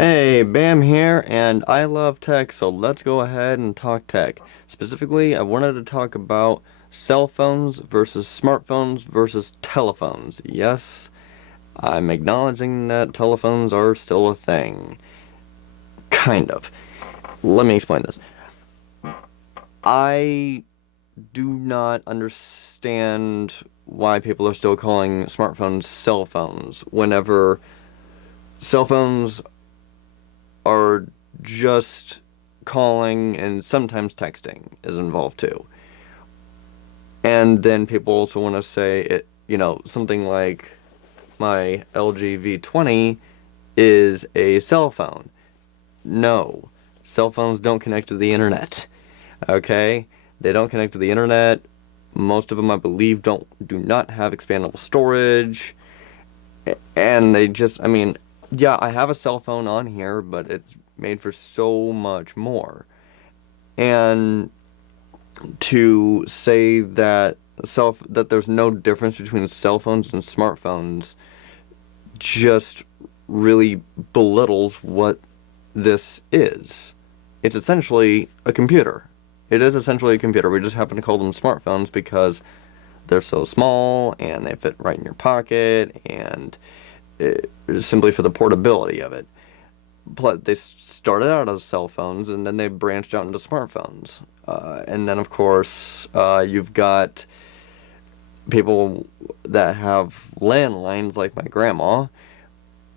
Hey, Bam here, and I love tech, so let's go ahead and talk tech. Specifically, I wanted to talk about cell phones versus smartphones versus telephones. Yes, I'm acknowledging that telephones are still a thing. Kind of. Let me explain this. I do not understand why people are still calling smartphones cell phones whenever cell phones are just calling and sometimes texting is involved too. And then people also want to say something like my LG V20 is a cell phone. No, cell phones don't connect to the internet. Okay? They don't connect to the internet. Most of them, I believe, do not have expandable storage. And yeah, I have a cell phone on here, but it's made for so much more. And to say that there's no difference between cell phones and smartphones just really belittles what this is. It's essentially a computer. It is essentially a computer. We just happen to call them smartphones because they're so small and they fit right in your pocket and simply for the portability of it. But they started out as cell phones and then they branched out into smartphones. And then, of course, you've got people that have landlines, like my grandma,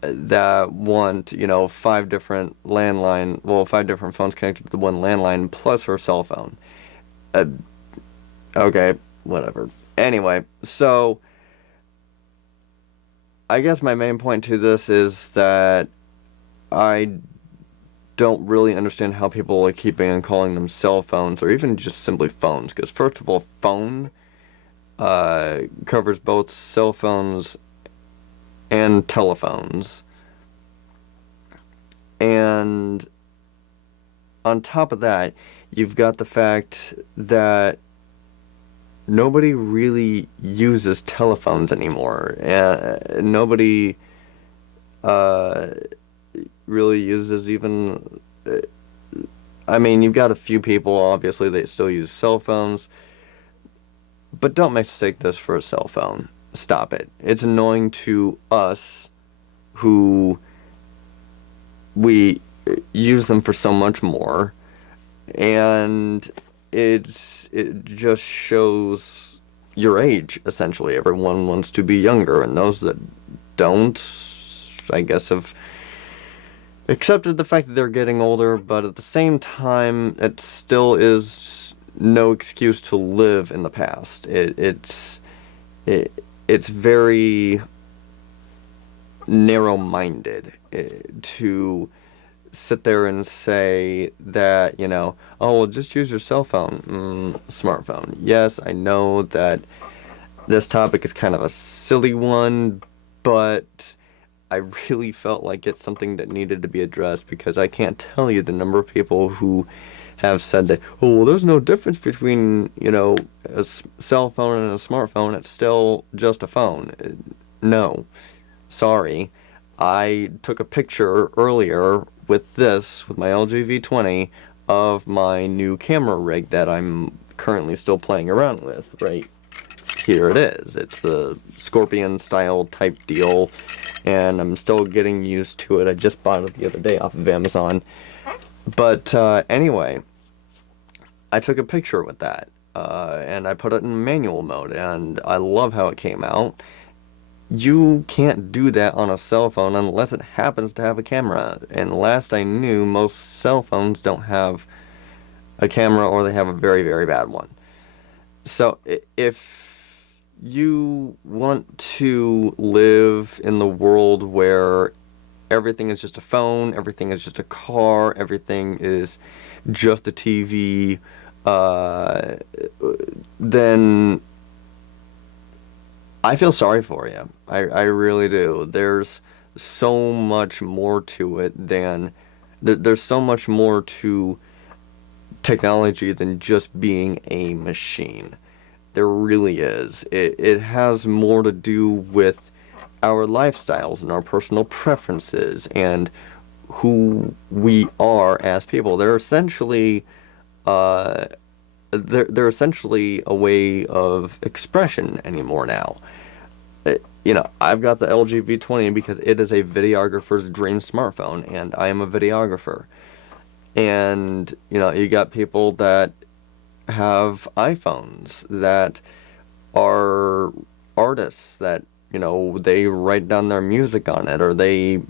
that want, five different phones connected to the one landline plus her cell phone. Uh, okay, whatever. Anyway, so I guess my main point to this is that I don't really understand how people are keeping on calling them cell phones or even just simply phones. Because first of all, phone covers both cell phones and telephones. And on top of that, you've got the fact that nobody really uses telephones anymore. Nobody really uses even. You've got a few people, obviously, that still use cell phones, but don't mistake this for a cell phone. Stop it. It's annoying to us who we use them for so much more, and it just shows your age, essentially. Everyone wants to be younger, and those that don't, I guess, have accepted the fact that they're getting older, but at the same time, it still is no excuse to live in the past. It's very narrow-minded to sit there and say that, oh, well, just use your cell phone, smartphone. Yes, I know that this topic is kind of a silly one, but I really felt like it's something that needed to be addressed because I can't tell you the number of people who have said that, oh, well, there's no difference between, a cell phone and a smartphone. It's still just a phone. No. Sorry. I took a picture earlier with my LG V20 of my new camera rig that I'm currently still playing around with. Right here it is. It's the Scorpion style type deal, and I'm still getting used to it. I just bought it the other day off of Amazon. But anyway, I took a picture with that, and I put it in manual mode, and I love how it came out. You can't do that on a cell phone unless it happens to have a camera. And last I knew, most cell phones don't have a camera or they have a very, very bad one. So if you want to live in the world where everything is just a phone, everything is just a car, everything is just a TV, then I feel sorry for you. I really do. There's so much more to it than there's so much more to technology than just being a machine. There really is. It has more to do with our lifestyles and our personal preferences and who we are as people. They're essentially uh, they're essentially a way of expression anymore now. I've got the LG V20 because it is a videographer's dream smartphone, and I am a videographer. And, you got people that have iPhones that are artists that, they write down their music on it, or they,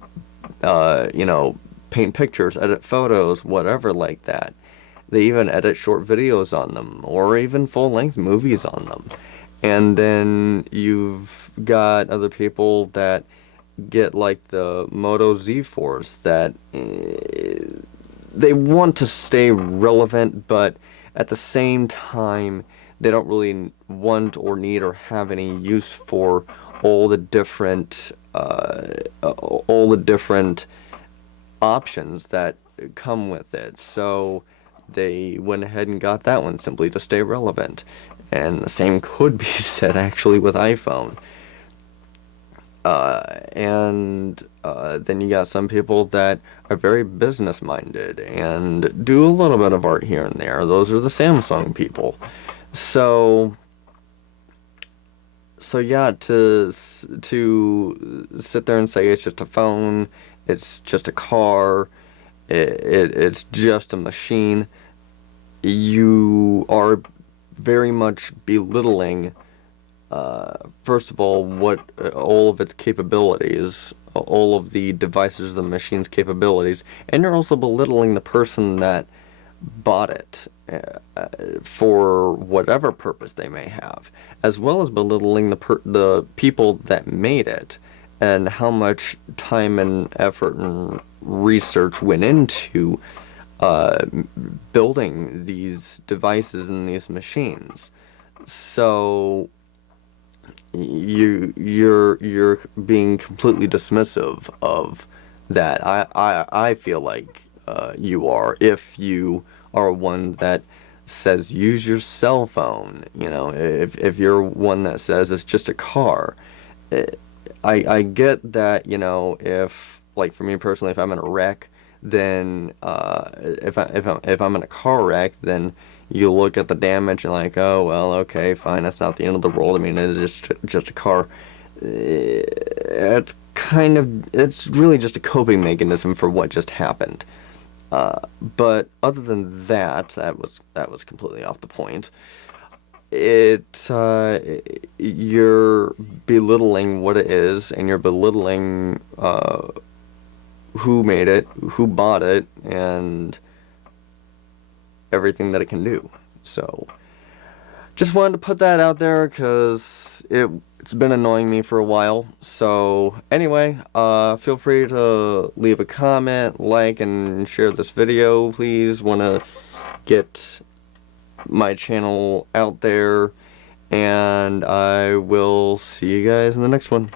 paint pictures, edit photos, whatever like that. They even edit short videos on them, or even full-length movies on them. And then you've got other people that get like the Moto Z Force that they want to stay relevant, but at the same time, they don't really want or need or have any use for all the different options that come with it. So they went ahead and got that one simply to stay relevant. And the same could be said actually with iPhone. Then you got some people that are very business minded and do a little bit of art here and there. Those are the Samsung people. So yeah, to sit there and say it's just a phone, it's just a car, it's just a machine, you are very much belittling, first of all, what all of its capabilities, all of the devices of the machine's capabilities, and you're also belittling the person that bought it for whatever purpose they may have, as well as belittling the people that made it and how much time and effort and research went into building these devices and these machines. So you're being completely dismissive of that. I feel like you are, if you are one that says use your cell phone. If you're one that says it's just a car. I get that, if, like, for me personally, if I'm in a wreck, then if I'm in a car wreck, then you look at the damage and like, oh well, okay, fine, that's not the end of the world. I mean, it's just a car. It's really just a coping mechanism for what just happened. But other than that, that was completely off the point. You're belittling what it is, and you're belittling who made it, who bought it, and everything that it can do. So just wanted to put that out there because it's been annoying me for a while. So anyway, feel free to leave a comment, like, and share this video, please. Want to get my channel out there, and I will see you guys in the next one.